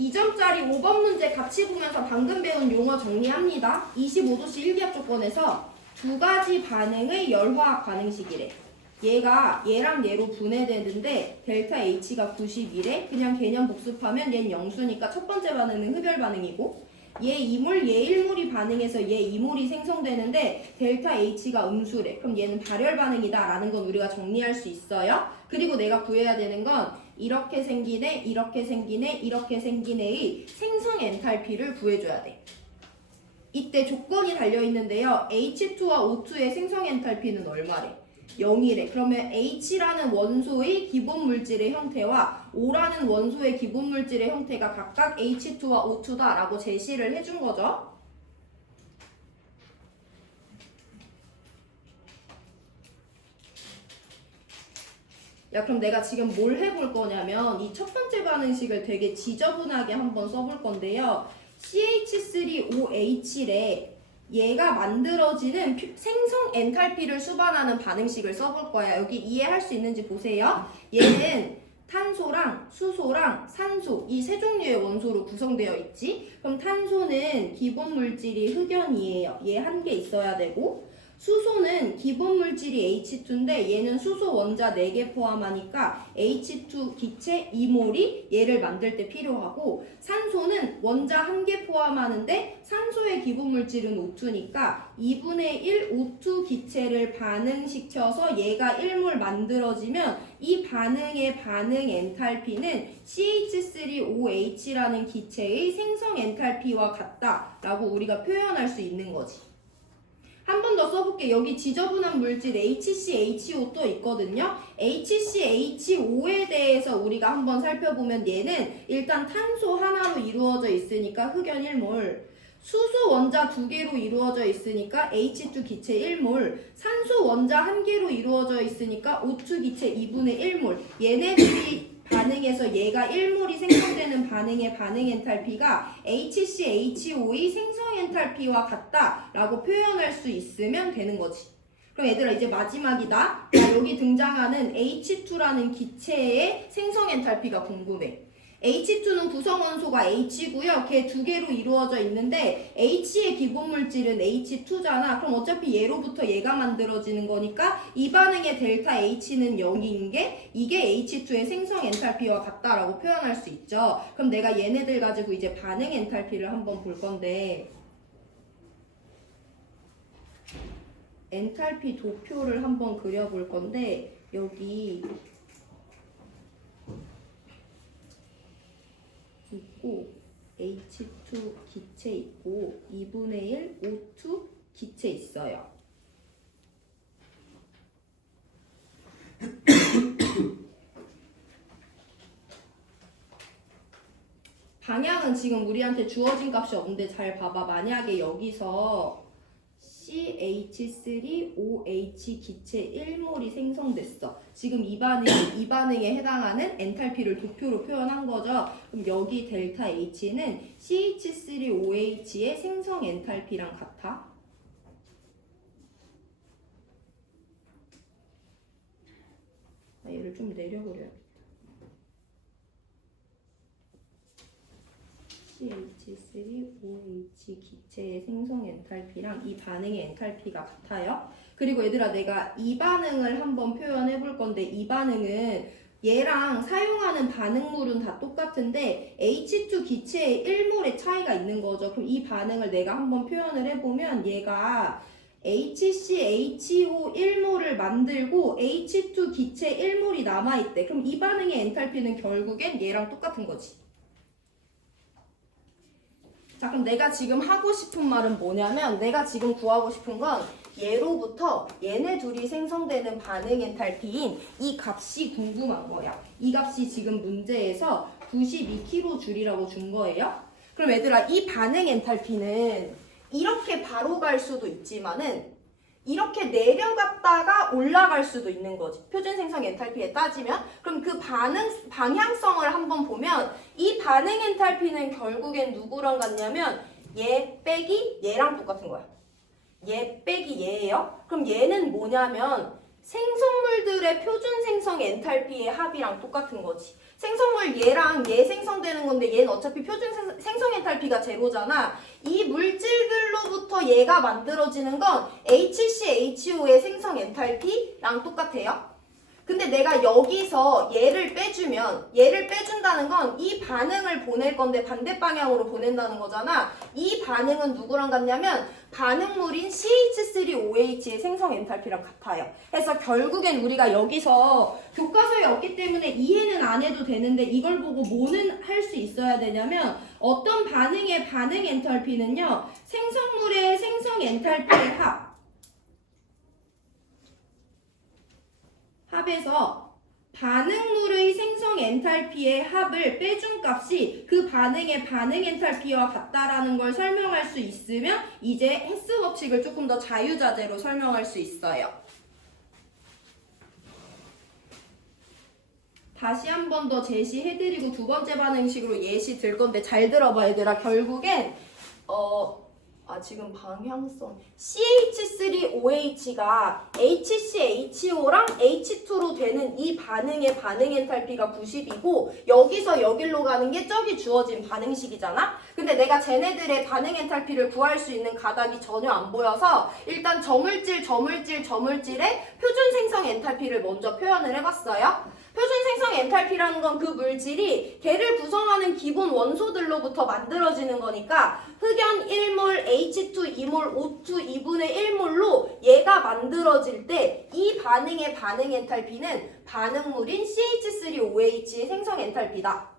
2점짜리 5번 문제 같이 보면서 방금 배운 용어 정리합니다. 25도씨 일기압 조건에서 두 가지 반응의 열화학 반응식이래. 얘가 얘랑 얘로 분해되는데 델타 H가 91에 그냥 개념 복습하면 얘는 영수니까 첫 번째 반응은 흡열 반응이고 얘 2몰, 얘 1몰이 반응해서 얘 2몰이 생성되는데 델타 H가 음수래. 그럼 얘는 발열 반응이다 라는 건 우리가 정리할 수 있어요. 그리고 내가 구해야 되는 건 이렇게 생기네, 이렇게 생기네, 이렇게 생기네의 생성 엔탈피를 구해줘야 돼. 이때 조건이 달려있는데요. H2와 O2의 생성 엔탈피는 얼마래? 0이래. 그러면 H라는 원소의 기본 물질의 형태와 O라는 원소의 기본 물질의 형태가 각각 H2와 O2다 라고 제시를 해준 거죠. 야, 그럼 내가 지금 뭘 해볼 거냐면 이 첫 번째 반응식을 되게 지저분하게 한번 써볼 건데요. CH3OH래. 얘가 만들어지는 생성 엔탈피를 수반하는 반응식을 써볼 거야. 여기 이해할 수 있는지 보세요. 얘는 탄소랑 수소랑 산소 이 세 종류의 원소로 구성되어 있지. 그럼 탄소는 기본 물질이 흑연이에요. 얘 한 개 있어야 되고 수소는 기본 물질이 H2인데 얘는 수소 원자 4개 포함하니까 H2 기체 2몰이 얘를 만들 때 필요하고 산소는 원자 1개 포함하는데 산소의 기본 물질은 O2니까 2분의 1 O2 기체를 반응시켜서 얘가 1몰 만들어지면 이 반응의 반응 엔탈피는 CH3OH라는 기체의 생성 엔탈피와 같다라고 우리가 표현할 수 있는 거지. 한 번 더 써볼게. 여기 지저분한 물질 HCHO 또 있거든요. HCHO에 대해서 우리가 한번 살펴보면 얘는 일단 탄소 하나로 이루어져 있으니까 흑연 1몰, 수소 원자 2개로 이루어져 있으니까 H2 기체 1몰, 산소 원자 1개로 이루어져 있으니까 O2 기체 2분의 1몰. 얘네들이 반응해서 얘가 1몰이 생성되는 반응의 반응 엔탈피가 HCHO의 생성 엔탈피와 같다라고 표현할 수 있으면 되는 거지. 그럼 얘들아 이제 마지막이다. 자, 여기 등장하는 H2라는 기체의 생성 엔탈피가 궁금해. H2는 구성원소가 H고요. 걔 2개로 이루어져 있는데 H의 기본 물질은 H2잖아. 그럼 어차피 얘로부터 얘가 만들어지는 거니까 이 반응의 델타 H는 0인 게 이게 H2의 생성 엔탈피와 같다라고 표현할 수 있죠. 그럼 내가 얘네들 가지고 이제 반응 엔탈피를 한번 볼 건데 엔탈피 도표를 한번 그려볼 건데 여기 있고 H2 기체 있고 2분의 1 O2 기체 있어요. 방향은 지금 우리한테 주어진 값이 없는데 잘 봐봐. 만약에 여기서 CH3OH 기체 1몰이 생성됐어. 지금 이 반응에 해당하는 엔탈피를 도표로 표현한 거죠. 그럼 여기 델타 H는 CH3OH의 생성 엔탈피랑 같아? 얘를 좀 내려버려야겠다. CH3OH 기체의 생성 엔탈피랑 이 반응의 엔탈피가 같아요. 그리고 얘들아 내가 이 반응을 한번 표현해 볼 건데 이 반응은 얘랑 사용하는 반응물은 다 똑같은데 H2 기체의 1몰의 차이가 있는 거죠. 그럼 이 반응을 내가 한번 표현을 해보면 얘가 HCHO 1몰을 만들고 H2 기체 1몰이 남아있대. 그럼 이 반응의 엔탈피는 결국엔 얘랑 똑같은 거지. 자, 그럼 내가 지금 하고 싶은 말은 뭐냐면 내가 지금 구하고 싶은 건 얘로부터 얘네 둘이 생성되는 반응 엔탈피인 이 값이 궁금한 거야. 이 값이 지금 문제에서 92kJ라고 준 거예요. 그럼 얘들아 이 반응 엔탈피는 이렇게 바로 갈 수도 있지만은 이렇게 내려갔다가 올라갈 수도 있는 거지. 표준 생성 엔탈피에 따지면. 그럼 그 방향성을 한번 보면 이 반응 엔탈피는 결국엔 누구랑 같냐면 얘 빼기 얘랑 똑같은 거야. 얘 빼기 얘예요. 그럼 얘는 뭐냐면 생성물들의 표준 생성 엔탈피의 합이랑 똑같은 거지. 생성물 얘랑 얘 생성되는 건데 얘는 어차피 표준 생성 엔탈피가 제로잖아. 이 물질들로부터 얘가 만들어지는 건 HCHO의 생성 엔탈피랑 똑같아요. 근데 내가 여기서 얘를 빼준다는 건 이 반응을 보낼 건데 반대 방향으로 보낸다는 거잖아. 이 반응은 누구랑 같냐면 반응물인 CH3OH의 생성 엔탈피랑 같아요. 그래서 결국엔 우리가 여기서 교과서에 없기 때문에 이해는 안 해도 되는데 이걸 보고 뭐는 할 수 있어야 되냐면 어떤 반응의 반응 엔탈피는요. 생성물의 생성 엔탈피의 합에서 반응물의 생성 엔탈피의 합을 빼준 값이 그 반응의 반응 엔탈피와 같다라는 걸 설명할 수 있으면 이제 헬스 법칙을 조금 더 자유자재로 설명할 수 있어요. 다시 한 번 더 제시해드리고 두 번째 반응식으로 예시 들 건데 잘 들어봐 얘들아. 결국엔 지금 방향성 CH3OH가 HCHO랑 H2로 되는 이 반응의 반응 엔탈피가 90이고 여기서 여길로 가는 게 저기 주어진 반응식이잖아. 근데 내가 쟤네들의 반응 엔탈피를 구할 수 있는 가닥이 전혀 안 보여서 일단 저물질의 표준 생성 엔탈피를 먼저 표현을 해봤어요. 표준 생성 엔탈피라는 건 그 물질이 걔를 구성하는 기본 원소들로부터 만들어지는 거니까 흑연 1몰, H2 2몰, O2 2분의 1몰로 얘가 만들어질 때 이 반응의 반응 엔탈피는 반응물인 CH3OH의 생성 엔탈피다.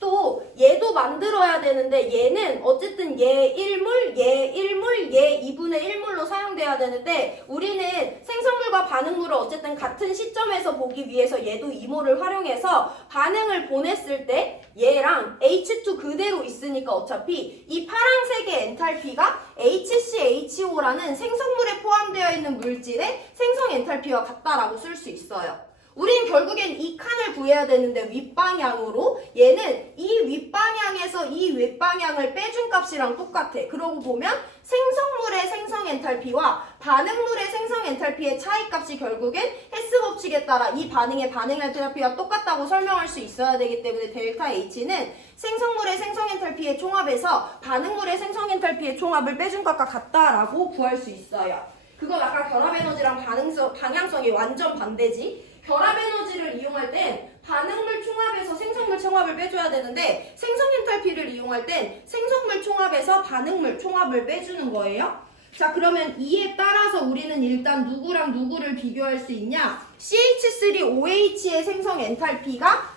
또 얘도 만들어야 되는데 얘는 어쨌든 얘 1몰, 얘 1몰, 얘 2분의 1몰로 사용돼야 되는데 우리는 생성물과 반응물을 어쨌든 같은 시점에서 보기 위해서 얘도 2몰을 활용해서 반응을 보냈을 때 얘랑 H2 그대로 있으니까 어차피 이 파란색의 엔탈피가 HCHO라는 생성물에 포함되어 있는 물질의 생성 엔탈피와 같다라고 쓸 수 있어요. 우린 결국엔 이 칸을 구해야 되는데 윗방향으로 얘는 이 윗방향에서 이 윗방향을 빼준 값이랑 똑같아. 그러고 보면 생성물의 생성 엔탈피와 반응물의 생성 엔탈피의 차이값이 결국엔 헬스 법칙에 따라 이 반응의 반응 엔탈피와 똑같다고 설명할 수 있어야 되기 때문에 델타 H는 생성물의 생성 엔탈피의 총합에서 반응물의 생성 엔탈피의 총합을 빼준 값과 같다라고 구할 수 있어요. 그건 아까 결합 에너지랑 방향성이 완전 반대지. 결합 에너지를 이용할 땐 반응물 총합에서 생성물 총합을 빼줘야 되는데 생성 엔탈피를 이용할 땐 생성물 총합에서 반응물 총합을 빼주는 거예요. 자, 그러면 이에 따라서 우리는 일단 누구랑 누구를 비교할 수 있냐? CH3OH의 생성 엔탈피가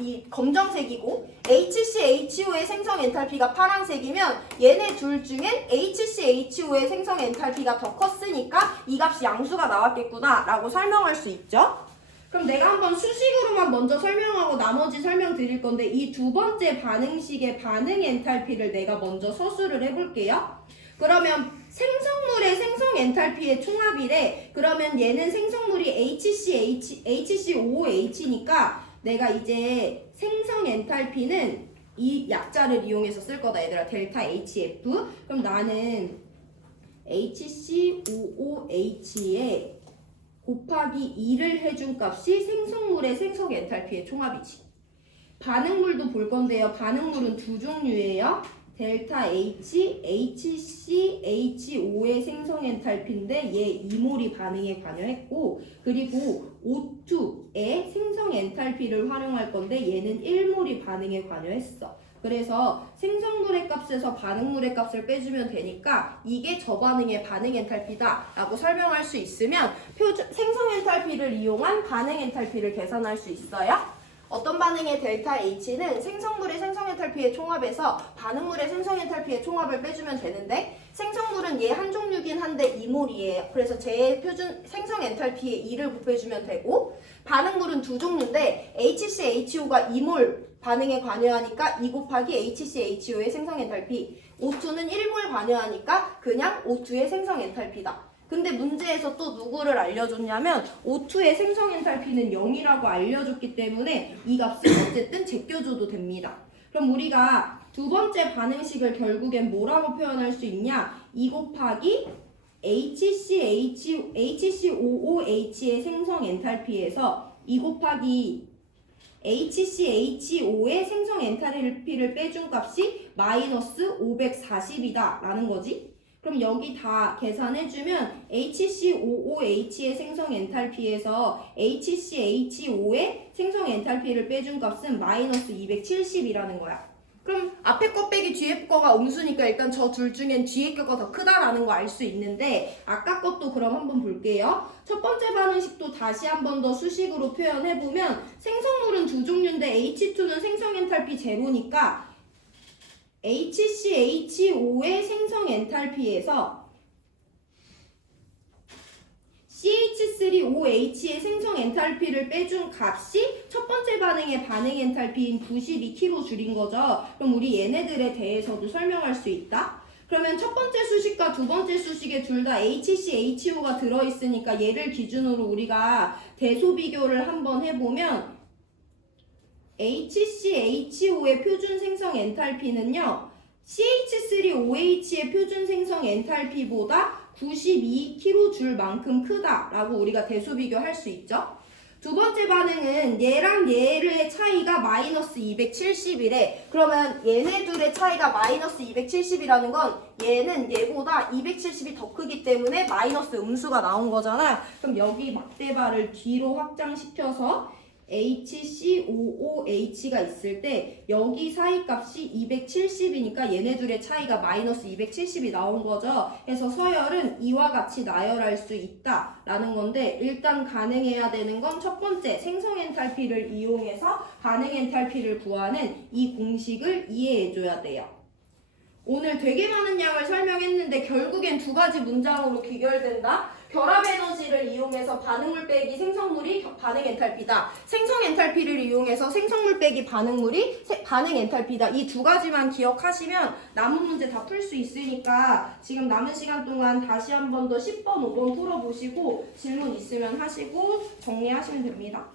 이 검정색이고 HCHO의 생성 엔탈피가 파란색이면 얘네 둘 중엔 HCHO의 생성 엔탈피가 더 컸으니까 이 값이 양수가 나왔겠구나 라고 설명할 수 있죠. 그럼 내가 한번 수식으로만 먼저 설명하고 나머지 설명드릴 건데 이 두 번째 반응식의 반응 엔탈피를 내가 먼저 서술을 해볼게요. 그러면 생성물의 생성 엔탈피의 총합이래. 그러면 얘는 생성물이 HCOOH니까 내가 이제 생성 엔탈피는 이 약자를 이용해서 쓸 거다 얘들아. 델타 HF. 그럼 나는 HCOOH에 곱하기 2를 해준 값이 생성물의 생성 엔탈피의 총합이지. 반응물도 볼 건데요. 반응물은 두 종류예요. 델타 H, HCHO의 생성 엔탈피인데 얘 2몰이 반응에 관여했고 그리고 O2의 생성 엔탈피를 활용할 건데 얘는 1몰이 반응에 관여했어. 그래서 생성물의 값에서 반응물의 값을 빼주면 되니까 이게 저 반응의 반응 엔탈피다 라고 설명할 수 있으면 생성 엔탈피를 이용한 반응 엔탈피를 계산할 수 있어요. 어떤 반응의 델타 H는 생성물의 생성 엔탈피의 총합에서 반응물의 생성 엔탈피의 총합을 빼주면 되는데 생성물은 얘 한 종류긴 한데 2몰이에요. 그래서 제 표준 생성 엔탈피의 2를 곱해주면 되고 반응물은 두 종류인데 HCHO가 2몰 반응에 관여하니까 2 곱하기 HCHO의 생성 엔탈피 O2는 1몰 관여하니까 그냥 O2의 생성 엔탈피다. 근데 문제에서 또 누구를 알려줬냐면 O2의 생성 엔탈피는 0이라고 알려줬기 때문에 이 값을 어쨌든 제껴줘도 됩니다. 그럼 우리가 두 번째 반응식을 결국엔 뭐라고 표현할 수 있냐? 2 곱하기 HCOOH의 생성 엔탈피에서 2 곱하기 HCHO의 생성 엔탈피를 빼준 값이 마이너스 540이다 라는 거지. 그럼 여기 다 계산해주면 HCOOH의 생성 엔탈피에서 HCHO의 생성 엔탈피를 빼준 값은 마이너스 270이라는 거야. 그럼 앞에 거 빼기 뒤에 거가 음수니까 일단 저 둘 중엔 뒤에 거가 더 크다라는 거 알 수 있는데 아까 것도 그럼 한번 볼게요. 첫 번째 반응식도 다시 한 번 더 수식으로 표현해보면 생성물은 두 종류인데 H2는 생성 엔탈피 제로니까 HCHO의 생성 엔탈피에서 CH3OH의 생성 엔탈피를 빼준 값이 첫 번째 반응의 반응 엔탈피인 92kJ 줄인 거죠. 그럼 우리 얘네들에 대해서도 설명할 수 있다. 그러면 첫 번째 수식과 두 번째 수식에 둘 다 HCHO가 들어있으니까 얘를 기준으로 우리가 대소 비교를 한번 해보면 HCHO의 표준 생성 엔탈피는요. CH3OH의 표준 생성 엔탈피보다 92kJ만큼 크다라고 우리가 대수 비교할 수 있죠. 두 번째 반응은 얘랑 얘의 차이가 마이너스 270이래. 그러면 얘네 둘의 차이가 마이너스 270이라는 건 얘는 얘보다 270이 더 크기 때문에 마이너스 음수가 나온 거잖아. 그럼 여기 막대발을 뒤로 확장시켜서 HCOOH가 있을 때 여기 사이 값이 270이니까 얘네 둘의 차이가 마이너스 270이 나온 거죠. 그래서 서열은 이와 같이 나열할 수 있다라는 건데 일단 가능해야 되는 건 첫 번째 생성 엔탈피를 이용해서 반응 엔탈피를 구하는 이 공식을 이해해줘야 돼요. 오늘 되게 많은 양을 설명했는데 결국엔 두 가지 문장으로 귀결된다. 결합 에너지를 이용해서 반응물 빼기 생성물이 반응 엔탈피다. 생성 엔탈피를 이용해서 생성물 빼기 반응물이 반응 엔탈피다. 이 두 가지만 기억하시면 남은 문제 다 풀 수 있으니까 지금 남은 시간 동안 다시 한 번 더 10번, 5번 풀어보시고 질문 있으면 하시고 정리하시면 됩니다.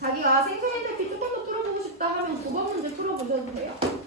자기가 생성 엔탈피 조금 더 풀어보고 싶다 하면 9번 문제 풀어보셔도 돼요.